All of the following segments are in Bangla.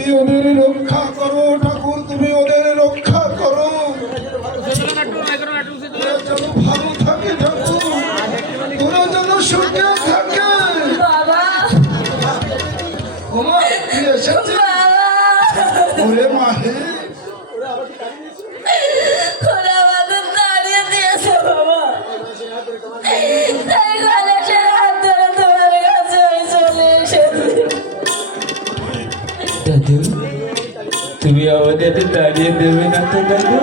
তুমি ওদের রক্ষা করো ঠাকুর, তুমি ওদের রক্ষা করো, যেন ভালো থাকে ঠাকুর, ওরা যেন সুখে থাকে। ওমা কি এসেছে ওরে মাহে, দাদু তুমি আমাদের দাঁড়িয়ে দেবে না তো দাদু?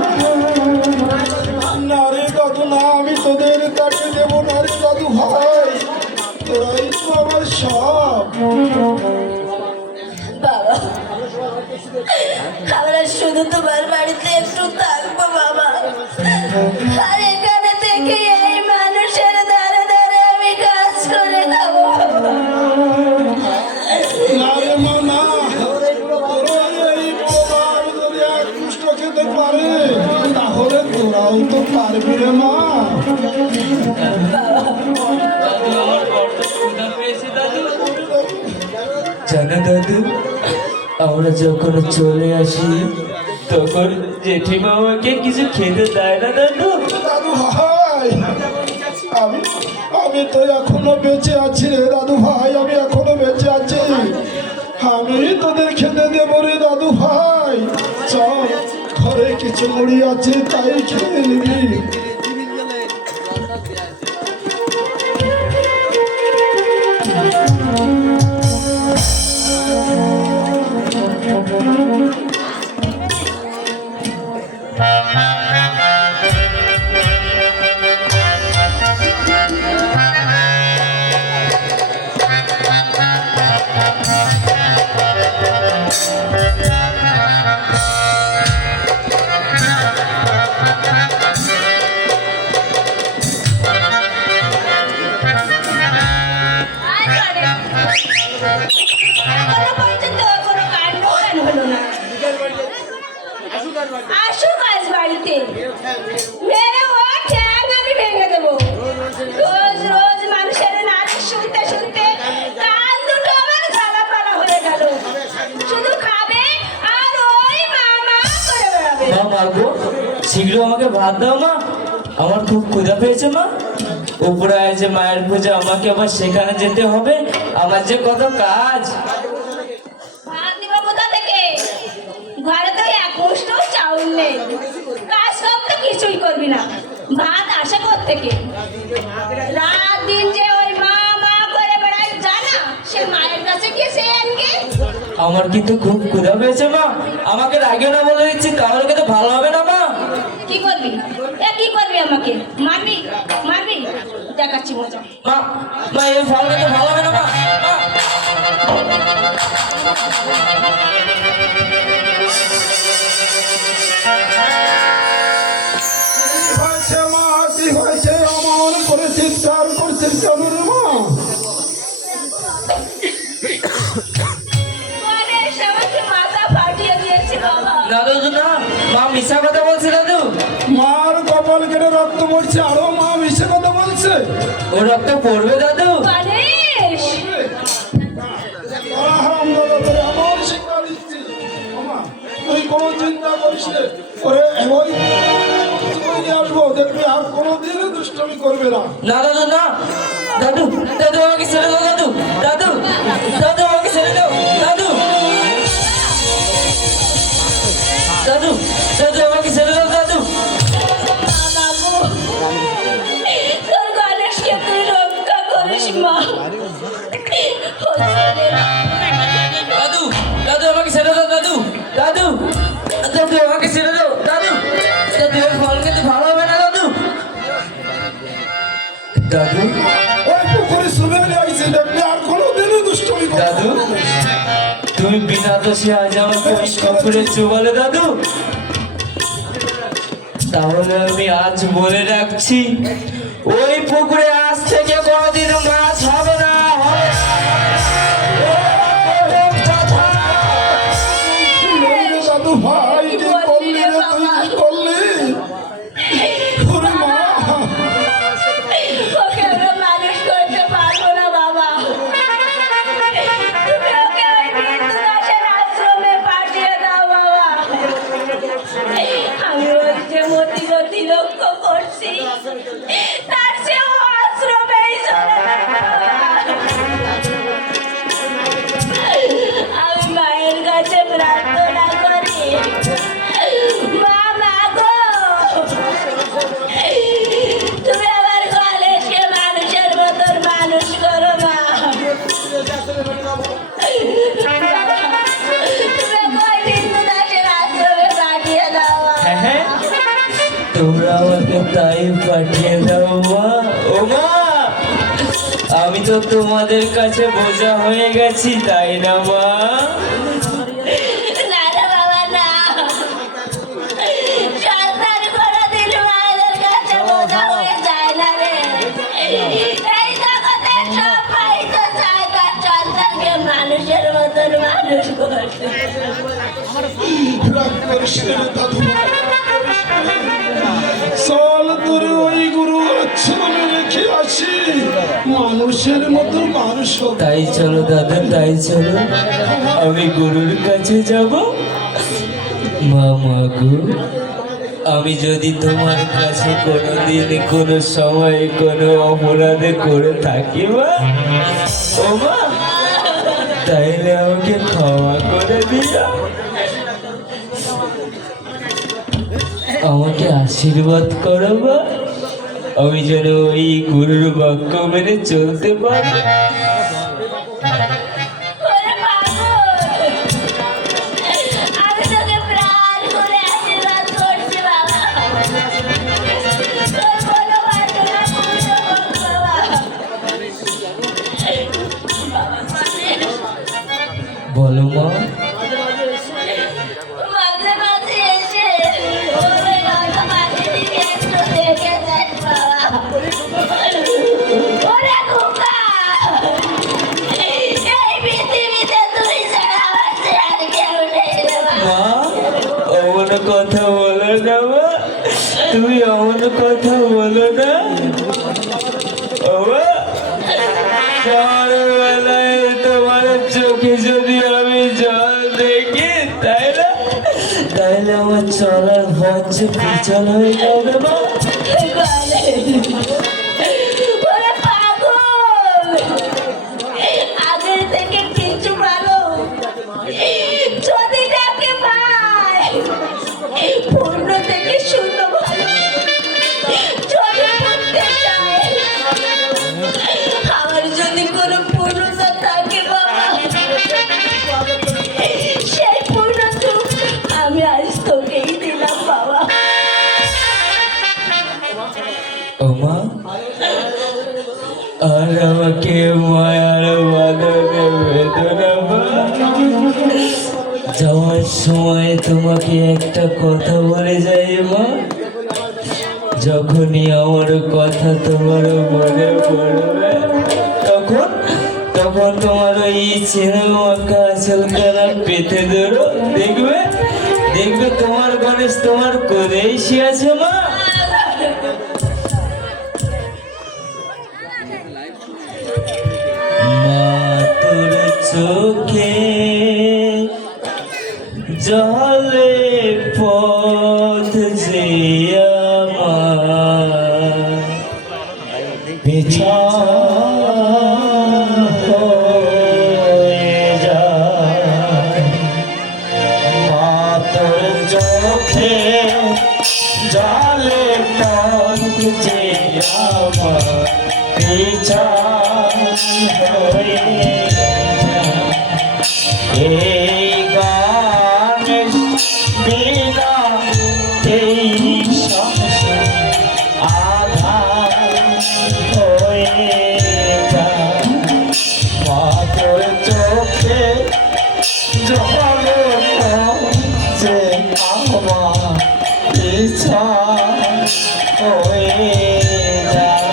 না রে দাদু না, আমি তোদের তাড়িয়ে দেবো না রে দাদু ভাই, তোরাই তো আমার সব। বাবা আমরা শুধু তোমার বাড়িতে একটু থাকবো বাবা, আর এখানে থেকে এই মানুষের দ্বারে দ্বারে আমি কাজ করে খাবো। না রে মা না, তোরা এই প্রকার যদি একটু খেতে পারে তাহলে তোরাও তো পারবি রে মা। জানো দাদু, আমরা যখন চলে আসি তখন জেঠিমা আমাকে কিছু খেতে দেয় না দাদু? দাদু ভাই আমি আমি তো এখনো বেঁচে আছি রে দাদু ভাই, আমি এখনো বেঁচে আছি, আমি তোদের খেতে দেবো রে দাদু ভাই। চল ঘরে কিছু মুড়ি আছে তাই খেয়ে নিবি। আসুক আজ বাড়িতে, মেরে ও ঠ্যাং আমি ভেঙে দেবো। রোজ রোজ মানুষের নালিশ শুনতে শুনতে কাল দুটো আমার ঝালাপালা হয়ে গেল। শুধু খাবে আর ওই মামা করে বেড়াবে। মা মাগো, শীঘ্র আমাকে ভাত দাও মা, আমার খুব ক্ষুধা পেয়েছে মা। উপরে আছে মায়ের পূজা, আমাকে আবার সেখানে যেতে হবে, আমার যে কত কাজ। ভাত দিব কোথা থেকে? ঘরে তো এক মুষ্ঠ চাউল নেই, কাজ সব তো কিছুই করবি না, ভাত আসে কোত্থেকে? রাত দিন যে ওই মা মা করে বেড়াই জানা, সে মায়ের কাছে গিয়ে সে আনবে। আমার কিন্তু খুব ক্ষুধা পেয়েছে মা, আমাকে রাগিও না বলে দিচ্ছি, তাহলে কিন্তু ভালো হবে না মা। কি করবি? এ কি করবি? আমাকে মারবি? মারবি? দেখাচ্ছি মজা। মা মা এই ফল কিন্তু ভালো হবে না মা। মা হয়েছে মা, কি হয়েছে? অমন করে চিৎকার করছিস কেন রে মা? গণেশ আমাকে মাথা ফাটিয়ে দিয়েছে বাবা। দাদু না, মা মিশা কথা বলছে দাদু। মার কপাল কেটে রক্ত পড়ছে, আরো মা মিশে কথা বলছে। ও রক্ত পড়বে দাদু? গণেশ হারামজাদা তোরে এমন শিক্ষা দিচ্ছি, ওমা, তুই কোনো চিন্তা করিস নে, ওরে এমন নিয়ে আসবো, দেখবি আর কোনোদিন দুষ্টমি করবে না। না দাদু না, দাদু দাদু আমাকে ছেড়ে দাও দাদু, দাদু দাদু আমাকে ছেড়ে দাও দাদু, দাদু দাদু আমাকে ছেড়ে দাও দাদু। তোর গণেশকে তুই রক্ষা করিস মা। দাদু দাদু আমাকে ছেড়ে দাও দাদু, দাদু দাদু আমাকে ছেড়ে দাও দাদু, দাদু এর ফল কিন্তু ভালো হবে না দাদু। দাদু ওই পুকুরে শুনে আইছে, দেখবি আর কোনোদিন দুষ্টমি করবে দাদু, তুমি বিনা দোষে আজ আমাকে ওই পুকুরে চুবালে দাদু, তাহলে আমি আজ বলে রাখছি, ওই পুকুরে আজ থেকে কোনোদিন মাছ হবে না, হবে না, হবে না। কথা। দাদু ভাই কি করলি রে, তুই কি করলি? ওরে মা, ওকে আমরা মানুষ করতে পারবো না বাবা। তুমি ওকে ওই বৃদ্ধ দাসের আশ্রমে তাই পাঠিয়ে দাও মা। ও মা, আমি তো তোমাদের কাছে বোঝা হয়ে গেছি, তাই না মা? না রে বাবা না, সন্তান কোনোদিন মায়েদের কাছে বোঝা হয়ে যায় না রে। এই জগতে সবাই তো চায় তার সন্তানকে মানুষের মতন মানুষ করতে। রাগ করিস না রে দাদু ভাই, চল তোর ওই গুরু আশ্রমে রেখে আসি, মানুষের মতো মানুষ হোক। তাই চলো দাদা, তাই চলো, আমি গুরুর কাছে যাব। মা গো, আমি যদি তোমার কাছে কোনোদিন কোনো সময় কোনো অপরাধে করে থাকি মা, ও মা, তাইলে আমাকে ক্ষমা করে দিও, আমাকে আশীর্বাদ করো মা, আমি যেন ওই গুরুর বাক্য মেনে চলতে পারি। ওরে পাগল, আমি তোকে প্রাণ করে আশীর্বাদ করছি বাবা। তোর কোনো বাসনা পূর্ণ হোক বাবা। বলো মা। মাঝে মাঝে এসে ওরে রাজা মাঝে দিকে একটু দেখে যাস বাবা। ওরে খোকা, এই পৃথিবীতে তুই ছাড়া আমার যে আর কেউ নেই রে বাবা। মা, অমন কথা বলো না মা, তুমি অমন কথা বলো না। ও মা, ছোটবেলায় তোমার চোখে যদি আমি জল দেখি, তাইলে আমার চলার পথ যে পিছল হয়ে যাবে মা। ওরে পাগল, আগের থেকে কিছু ভালো যদি তাকে পায়, পূর্ণ থেকে শূন্য ভালো যদি করতে চায়, আমার যদি কোনো পূর্ণতা থাকে বাবা, সেই পূর্ণতা আমি আজ তোকেই দিলাম বাবা। ও মা, আর আমাকে মায়ার বাঁধনে বেদনা মা। যাওয়ার সময় তোমাকে একটা কথা বলে যাই মা, যখনই আমার কথা তোমার মনে পড়বে, তখন তখন তোমার ওই ছেলে মাকে আঁচলখানা পেতে ধরো, দেখবে দেখবে তোমার গণেশ তোমার কোলেই আছে মা। মা তোর চোখে জলে পথ যে আমার পেছন হয়ে যায়, মা তোর চোখে জলে পথ যে আমার পেছন হয়ে যায়। এই গান বিনা এই সংসার আধার হয়ে যায়, মা তোর চোখে জল যে আমার পিছন হয়ে যায়।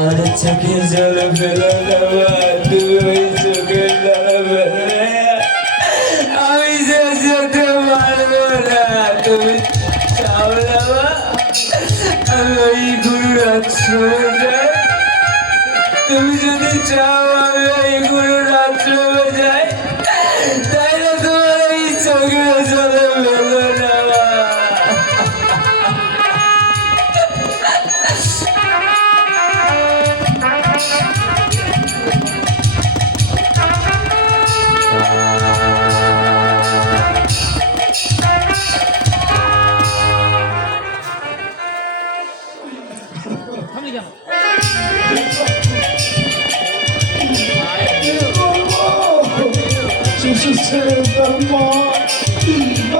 আর চোখে জল ফেলো না মা, তুমি ওই চোখে জল ফেলে আমি যে যেতে পারবো না। তুমি চাও না মা আমি ওই গুরুর আশ্রমে যাই? তুমি যদি চাও আমি ওই গুরুর আশ্রমে যাই, তাইলে তোমার এই চোখে জলে ফেলো না মা। শিশু ছেলে তার মা,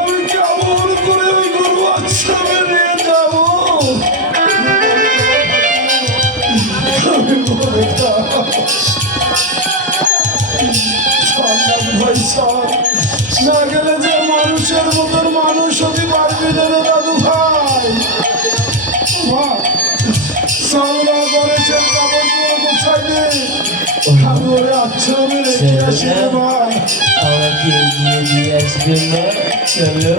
আমি কেমন করে ওই গরু আশ্রমে নিয়ে যাবো? আমি বলে দাও। সাবধান ভাই সাব, না গেলে যে মানুষের মতন মানুষ হতে পারবি না রে দাদু ভাই। মা, সামনা করেছেন কাপড় গোছাই দে, আমি ওরে আশ্রমে রেখে আসি রে মা। আমাকে এগিয়ে দিয়ে আসবে না, চলো।